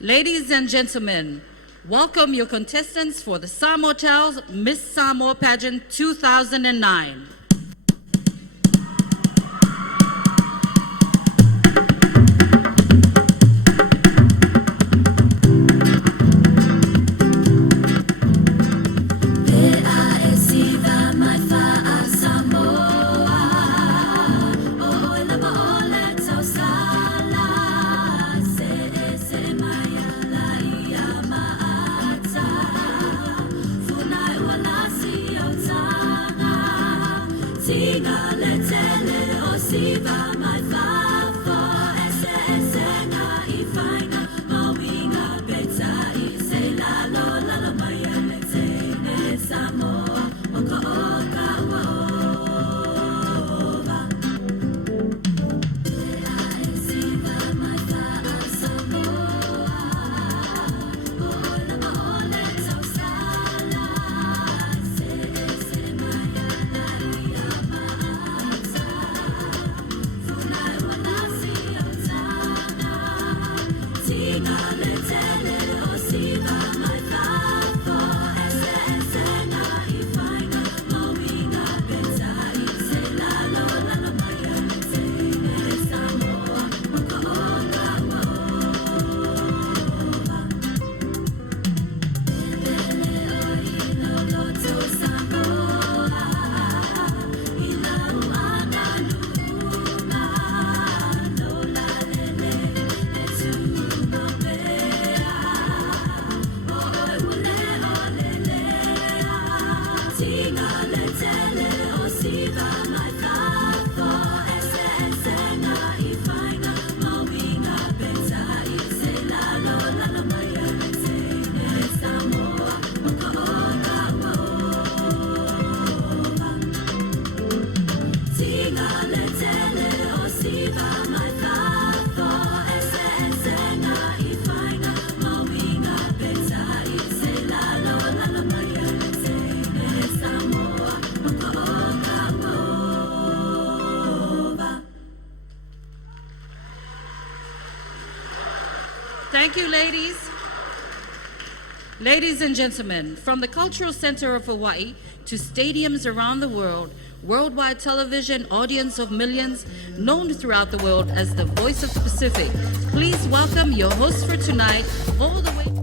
Ladies and gentlemen, welcome your contestants for the Samoa Tales Miss Samoa Pageant 2009. Siva, my father, Esena, Ifaina, Mawinga, Beta, Isela, Lola, Maya, Letene, Samoa, Oka, Oka, Siva, my father, Samoa, Ola, Ola, Tosala, Se, Maya, Thank you, ladies. Ladies and gentlemen, from the Cultural Center of Hawaii to stadiums around the world, worldwide television audience of millions, known throughout the world as the Voice of the Pacific, please welcome your host for tonight, all the way